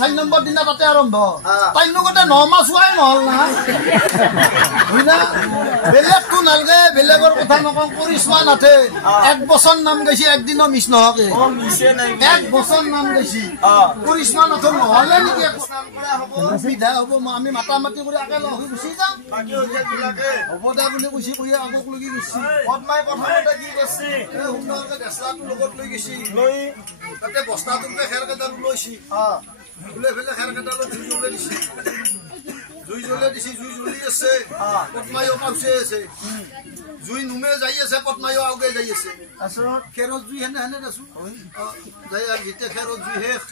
6 number দিনা তাতে আৰম্ভ তাইনো গতে 9 মাস হোৱাই নহল না হইনা বেলেগটো নালগে বেলেগৰ কথা নকওঁ কৰিশ্মা নাথে 1 বছৰ নাম গাইছি একদিনও মিছ নহকে মিছে নাই 1 বছৰ নাম গাইছি কৰিশ্মা নাথ নহলে নেকি এক নাম কৰা হ'ব সুবিধা হ'ব আমি মাতা মাতি কৰি আকে লহি গুচি যাম বাকি হৈছে কিলাকে হ'ব দা বুলি কৈছি কই আগক লগি গৈছি পদ্মাই প্ৰথমতে কি কৈছি হুনৰকে দেছলাটো লগত লৈ গৈছি লৈ তাতে বস্তাটোতে খেৰ কেইডাল লৈছি বুলে ফেলে খেৰ কেইডাল জুই জ্বলাই দিছি জুই জ্বলাই দিছি জুই জ্বলি আছে পদ্মাইও পাউছে আছে জুই নুমে যাই আছে পদ্মাইও আগে যাই আছে আসল খেৰত জুই হেনে হেনে আছো যাই আৰ জিতে খেৰত জুই হেখ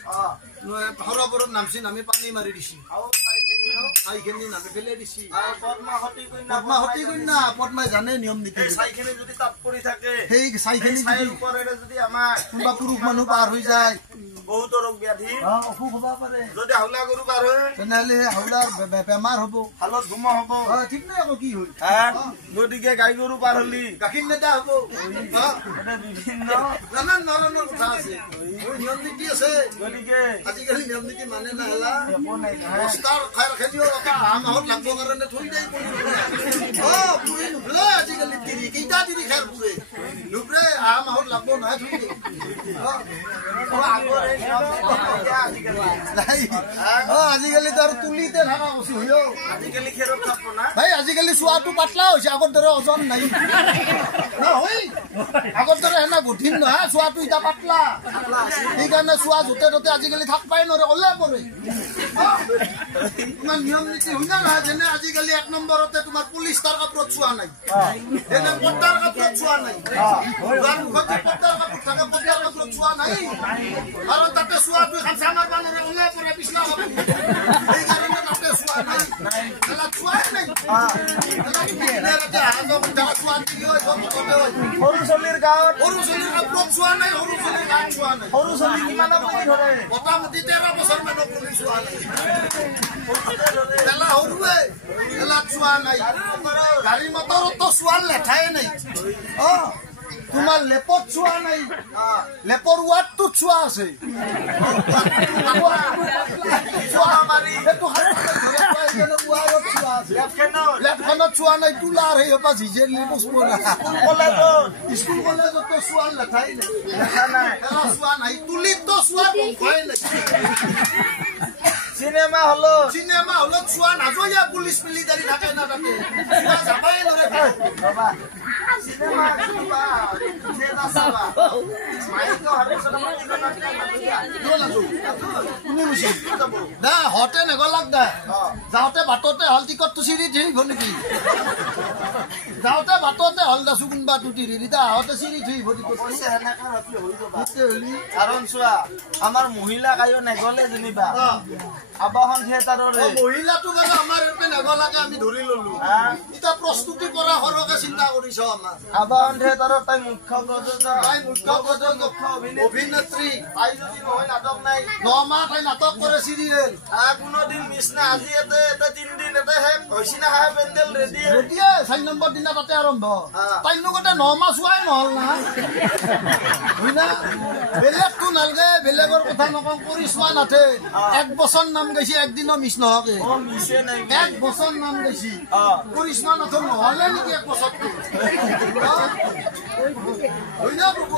হৰবৰত নামছি নামি পানী মাৰি দিছি সাইখিনি নামি ফেলে দিছি আর পদ্মা হতি কইনা পদ্মাই জানে নিয়ম নীতি সাইখিনি যদি তাত পৰি থাকে সেই সাইখিনি সাইৰ ওপৰেৰে যদি আমাৰ কোনবা পুৰুষ মানুহ পাৰ হৈ যায় বহুত ৰোগ ব্যাধি অসুখ হবা পাৰে যদি হাওলা গৰু পাৰ হয় তেনেহলে হাওলাৰ বেমাৰ হ'ব হালত ঘুমা হ'ব ঠিক নাই আকৌ কি হল গদিকে গাই গৰু পাৰ হলি গাখিন নেতা হ'ব এটা বিভিন্ন নানান ধৰণৰ কথা আছে নিয়ম নীতি আছে গদিকে আজিকালি নিয়ম নীতি মানে না হলা বস্তাৰ খাৰ খেলিও মাহত লাগব কাৰণে থৈ দেই পুৰি নুফলে আজিকালি তিৰি কেইটা তিৰি খাৰ পুৰে নুফলে মাহত লাগব নহয় থৈ দেই আজিকালি তো তুলিতে থাকা উচিত হইও আজিকালি খেৰত থাকব না ভাই আজিকালি চোৱাটো পাতলা হৈছে আগৰ দৰে ওজন নাই না হই আগৰ দৰে হেনা গঠিন নহয় চোৱাটো ইটা পাতলা সেইকাৰণে চোৱা জোতে জোতে আজিকালি থাক পাই নৰে ওলাই পৰে তোমাৰ নিয়ম নীতি হই না যেনে আজিকালি 1 নম্বৰতে তোমাৰ পলিষ্টাৰ কাপোৰত চোৱা নাই এনে পট্টাৰ কাপোৰত চোৱা নাই গান মুখতে পট্টাৰ কাপোৰ থাকে পট্টাৰ কাপোৰত চোৱা নাই আৰু তাতে চোৱাটো খামছা মাৰবা নৰে ওলাই পৰে পিছলা হ'ব এই কাৰণে তাতে চোৱা নাই এলা চোৱা নাই সৰু চলিৰ গাঁৱত কাপোৰত চোৱা নাই সৰু চলিৰ গাঁৱত চোৱা নাই সৰু চলি কিমান আপুনি ধৰে মোটামুটি 13 বছৰ মানৰ পুলিচ চোৱা নাই এলা সৰুৱে এলা চোৱা নাই গাড়ী মটৰতো চোৱাৰ লেঠাই নাই তোমাৰ লেপত চোৱা নাই লেপৰ ওয়াটটো চোৱা আছে লেপখনত চোৱা নাই তোলাৰ সেই হবা জিজেৰ স্কুল কলেজতো চোৱাৰ লেঠাই নাই চোৱা নাই তুলিতো চোৱা ভয় নাই চিনেমা হলত চোৱা নাজয়া পুলিচ মিলিটাৰী থাকে না তাতে যাবাই নৰে বাবা চিনেমা কিবা নেতা সাবা মাইকো দা হতে নেগলাক দা যাওঁতে বাটতে হল টিকটটো চিৰি ঠিক হ'ল নেকি যাওঁতে বাটতে হল দাসু কোনবা টুটিৰি দা হতে চিৰি ঠিক হ'ল কৈছে হেনাকা ৰাতি হৈ যাবা কাৰণ চোৱা আমাৰ মহিলা কায়ো নেগলে যেনিবা আবাহন থিয়েটাৰৰে মহিলাটো মানে আমাৰ এতে নেগলাকে আমি ধৰি ললো এটা প্ৰস্তুতি কৰা হৰকে চিন্তা কৰিছ আমাৰ আবাহন থিয়েটাৰৰ তাই মুখ্য প্ৰযোজক অভিনেত্ৰী আই যদি নহয় নাটক নাই 9 মাহ তাই নাটক কৰে সিরিয়েল কোনো দিন মিছ না আজি এতে 3 দিন এতে হে হৈছিনা হে পেন্ডেল ৰেডি 6 নম্বৰ দিনা তাতে আৰম্ভ তাইনো গতে 9 মাস হোৱাই নহল না হইনা বেলেগটো নালগে বেলেগৰ কথা নকওঁ কৰিশ্মা নাথে 1 বছৰ নাম গাইছি একদিনও মিছ নহকে মিছে নাই 1 বছৰ নাম গাইছি কৰিশ্মা নাথ নহলে নেকি 1 বছৰ হইনা বুকু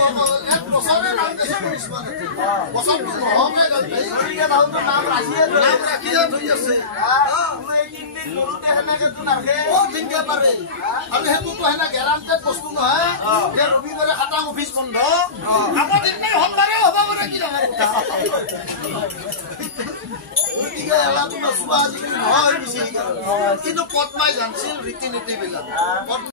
1 বছৰে নাম গাইছি কৰিশ্মা নাথে বছৰটো নহকে গাইছি নাম ৰাখিয়ে থৈ আছে এই 3 দিন নৰুতে হেনাকে তো নাখে ঠিকে পাৰে আমি হেতুটো হেনা গ্যাৰান্টেড বস্তু নহয় যে ৰবিবাৰে খাটাং অফিস বন্ধ আমাৰ দিন নাই সোমবাৰে হ'ব পাৰে কি নহয় এলা তোমাৰ সুবা আজি নহয় কিন্তু পদ্মাই জানছিল ৰীতি নীতি বিলাক